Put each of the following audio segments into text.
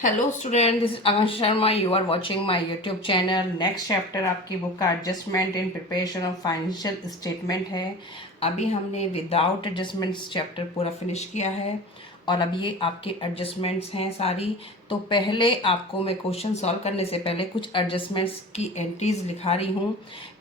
Hello student, this is Akanksha Sharma. You are watching my YouTube channel. Next chapter आपकी book का adjustment in preparation of financial statement है। अभी हमने without adjustments chapter पूरा finish किया है और अब ये आपके एडजस्टमेंट्स हैं सारी। तो पहले आपको मैं क्वेश्चन सॉल्व करने से पहले कुछ एडजस्टमेंट्स की एंट्रीज लिखा रही हूँ।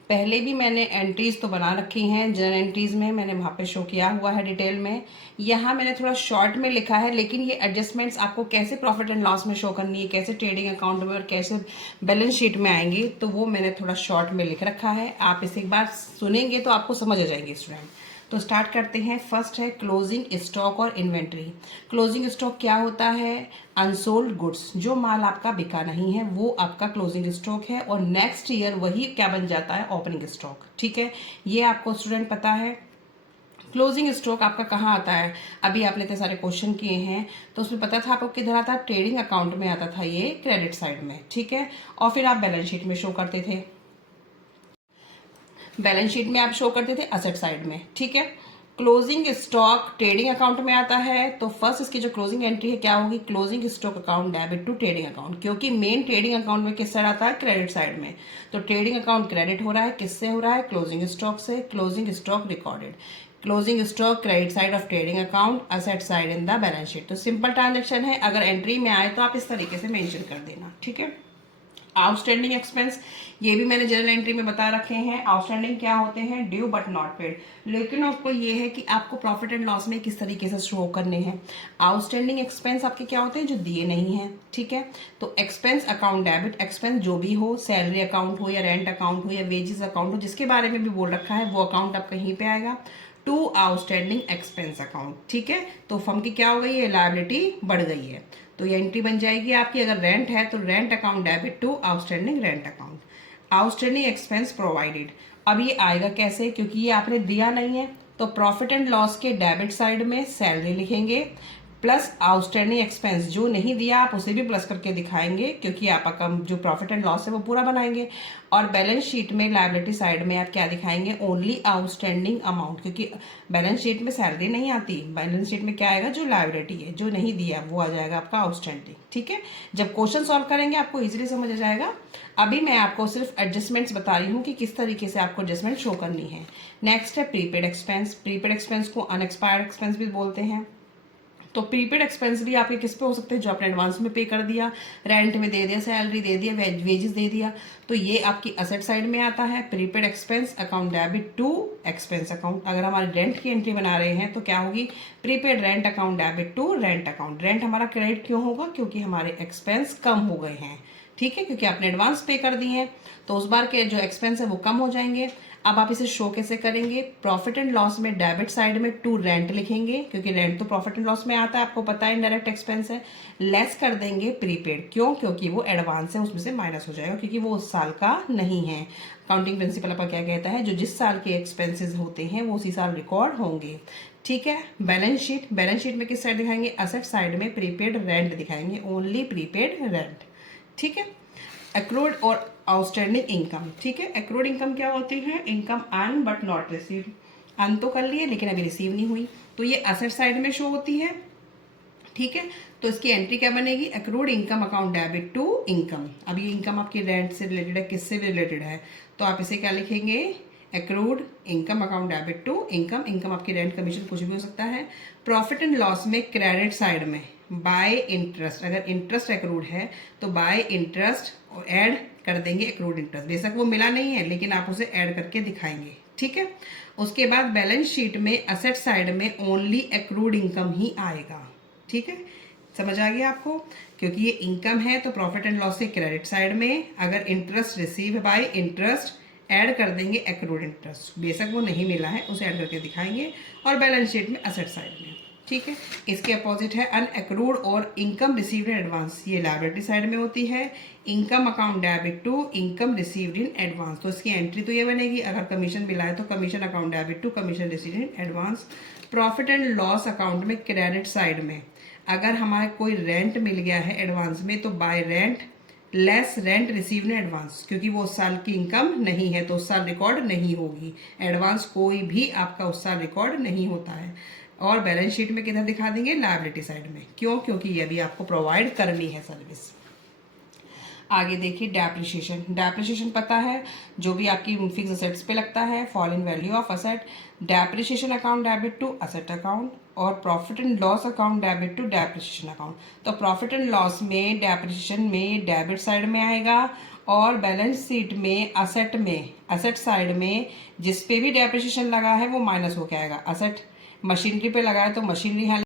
पहले भी मैंने एंट्रीज तो बना रखी हैं, जनरल एंट्रीज में मैंने वहाँ पे शो किया हुआ है डिटेल में। यहाँ मैंने थोड़ा शॉर्ट में लिखा है, लेकिन ये एडजस्टमेंट्स आपको कैसे प्रॉफिट एंड लॉस में शो करनी है, कैसे ट्रेडिंग अकाउंट में और कैसे बैलेंस शीट में आएंगी, तो वो मैंने थोड़ा शॉर्ट में लिख रखा है। आप इसे एक बार सुनेंगे तो आपको समझ आ जाएंगे स्टूडेंट। तो स्टार्ट करते हैं। फर्स्ट है क्लोजिंग स्टॉक और इन्वेंट्री। क्लोजिंग स्टॉक क्या होता है? अनसोल्ड गुड्स, जो माल आपका बिका नहीं है वो आपका क्लोजिंग स्टॉक है, और नेक्स्ट ईयर वही क्या बन जाता है? Opening stock. ठीक है, ये आपको स्टूडेंट पता है। क्लोजिंग स्टॉक आपका कहाँ आता है? अभी आपने इतने सारे क्वेश्चन किए हैं तो उसमें पता था आपको किधर आता? ट्रेडिंग अकाउंट में आता था, ये क्रेडिट साइड में। ठीक है, और फिर आप बैलेंस शीट में शो करते थे, बैलेंस शीट में आप शो करते थे असेट साइड में। ठीक है, क्लोजिंग स्टॉक ट्रेडिंग अकाउंट में आता है तो फर्स्ट इसकी जो क्लोजिंग एंट्री है क्या होगी? Closing stock account debit to trading account, क्योंकि मेन ट्रेडिंग अकाउंट में किस साइड आता है? क्रेडिट साइड में। तो ट्रेडिंग अकाउंट क्रेडिट हो रहा है, किससे हो रहा है? क्लोजिंग स्टॉक से। Closing stock recorded, closing stock credit side of trading account, asset side in the balance sheet. तो सिंपल ट्रांजेक्शन है, अगर एंट्री में आए तो आप इस तरीके से मेंशन कर देना। ठीक है, आउटस्टैंडिंग एक्सपेंस, ये भी मैंने जनरल एंट्री में बता रखे हैं। आउटस्टैंडिंग क्या होते हैं? Due but not paid. लेकिन आपको ये है कि आपको प्रॉफिट एंड लॉस में किस तरीके से शो करने हैं। आउटस्टैंडिंग एक्सपेंस आपके क्या होते हैं? जो दिए नहीं हैं। ठीक है, तो एक्सपेंस अकाउंट डेबिट, एक्सपेंस जो भी हो, सैलरी अकाउंट हो या रेंट अकाउंट हो या वेजेस अकाउंट हो, जिसके बारे में भी बोल रखा है वो अकाउंट आपका यहीं पे आएगा। To outstanding expense account. ठीक है, तो फर्म की क्या हो गई है? लायबिलिटी बढ़ गई है, तो ये एंट्री बन जाएगी आपकी। अगर रेंट है तो rent account debit to outstanding rent account. Outstanding expense provided, अब ये आएगा कैसे? क्योंकि ये आपने दिया नहीं है, तो प्रॉफिट एंड लॉस के डेबिट साइड में सैलरी लिखेंगे, प्लस आउटस्टैंडिंग एक्सपेंस जो नहीं दिया आप उसे भी प्लस करके दिखाएंगे, क्योंकि आपका जो प्रॉफिट एंड लॉस है वो पूरा बनाएंगे। और बैलेंस शीट में लायबिलिटी साइड में आप क्या दिखाएंगे? ओनली आउटस्टैंडिंग अमाउंट, क्योंकि बैलेंस शीट में सैलरी नहीं आती, बैलेंस शीट में क्या आएगा? जो लायबिलिटी है, जो नहीं दिया वो आ जाएगा आपका आउटस्टैंडिंग। ठीक है, जब क्वेश्चन सॉल्व करेंगे आपको इजीली समझ आ जाएगा। अभी मैं आपको सिर्फ एडजस्टमेंट्स बता रही हूँ कि किस तरीके से आपको एडजस्टमेंट शो करनी है। नेक्स्ट है प्रीपेड एक्सपेंस। प्रीपेड एक्सपेंस को अनएक्सपायर्ड एक्सपेंस भी बोलते हैं। तो प्रीपेड एक्सपेंस भी आपके किस पे हो सकते हैं? जो आपने एडवांस में पे कर दिया, रेंट में दे दिया, सैलरी दे दिया, वेजेस दे दिया, तो ये आपकी असेट साइड में आता है। Prepaid expense account debit to expense account. अगर हमारे रेंट की एंट्री बना रहे हैं तो क्या होगी? Prepaid rent account debit to rent account. Rent हमारा क्रेडिट क्यों होगा? क्योंकि हमारे एक्सपेंस कम हो गए हैं। ठीक है, क्योंकि आपने एडवांस पे कर दिए हैं, तो उस बार के जो एक्सपेंस है वो कम हो जाएंगे। अब आप इसे शो कैसे करेंगे? प्रॉफिट एंड लॉस में डेबिट साइड में टू रेंट लिखेंगे, क्योंकि रेंट तो प्रॉफिट एंड लॉस में आता है, आपको पता है इनडायरेक्ट एक्सपेंस है। लेस कर देंगे प्रीपेड, क्यों? क्योंकि वो एडवांस है, उसमें से माइनस हो जाएगा, क्योंकि वो उस साल का नहीं है। अकाउंटिंग प्रिंसिपल आपका क्या कहता है? जो जिस साल के एक्सपेंसेस होते हैं वो उसी साल रिकॉर्ड होंगे। ठीक है, बैलेंस शीट, बैलेंस शीट में किस साइड दिखाएंगे? असेट साइड में प्रीपेड रेंट दिखाएंगे, ओनली प्रीपेड रेंट। ठीक है, एक्रूड और आउटस्टैंडिंग इनकम। ठीक है, एक्रूड इनकम क्या होती है? Income earn but not receive, earn तो कर लिए लेकिन अभी रिसीव नहीं हुई, तो ये असेट साइड में शो होती है। ठीक है, तो इसकी एंट्री क्या बनेगी? Accrued income account debit to income. अब ये इनकम आपकी रेंट से रिलेटेड है, किससे रिलेटेड है? तो आप इसे क्या लिखेंगे? Accrued income account debit to income. Income आपकी रेंट, कमीशन कुछ भी हो सकता है। प्रॉफिट एंड लॉस में क्रेडिट साइड में बाय इंटरेस्ट, अगर इंटरेस्ट एक्रूड है तो बाय इंटरेस्ट ऐड कर देंगे एक्रूड इंटरेस्ट। बेशक वो मिला नहीं है लेकिन आप उसे ऐड करके दिखाएंगे। ठीक है, उसके बाद बैलेंस शीट में असेट साइड में ओनली एक्रूड इनकम ही आएगा। ठीक है, समझ आ गया आपको? क्योंकि ये इनकम है तो प्रॉफिट एंड लॉस के क्रेडिट साइड में अगर interest receive by interest add कर देंगे एक्रूड इंटरेस्ट, बेशक वो नहीं मिला है उसे ऐड करके दिखाएंगे, और बैलेंस शीट में असेट साइड में। ठीक है, इसके अपोजिट है अनएक्रूड और इनकम रिसीव्ड इन एडवांस, ये लायबिलिटी साइड में होती है। Income account debit to income received in advance, तो इसकी एंट्री तो ये बनेगी, अगर कमीशन मिला है तो commission account debit to commission received in advance. Profit and loss account में क्रेडिट साइड में अगर हमारे कोई रेंट मिल गया है एडवांस में तो bye rent less rent receive in advance, क्योंकि वो उस साल की इनकम नहीं है तो उस साल रिकॉर्ड नहीं होगी। एडवांस कोई भी आपका उस साल रिकॉर्ड नहीं होता है। और बैलेंस शीट में किधर दिखा देंगे, लायबिलिटी साइड में। क्यों, क्योंकि ये भी आपको प्रोवाइड करनी है सर्विस। आगे देखिए डेप्रिसिएशन। डेप्रिसिएशन पता है जो भी आपकी फिक्स असेट्स पे लगता है, fall in value of asset. Depreciation account debit to asset account और profit and loss account debit to depreciation account. तो प्रॉफिट एंड लॉस में डेप्रिसिएशन में डेबिट साइड में आएगा और बैलेंस शीट में असेट साइड में जिस पे भी डेप्रिसिएशन लगा है वो माइनस होके आएगा। असेट मशीनरी पे लगा है तो मशीनरी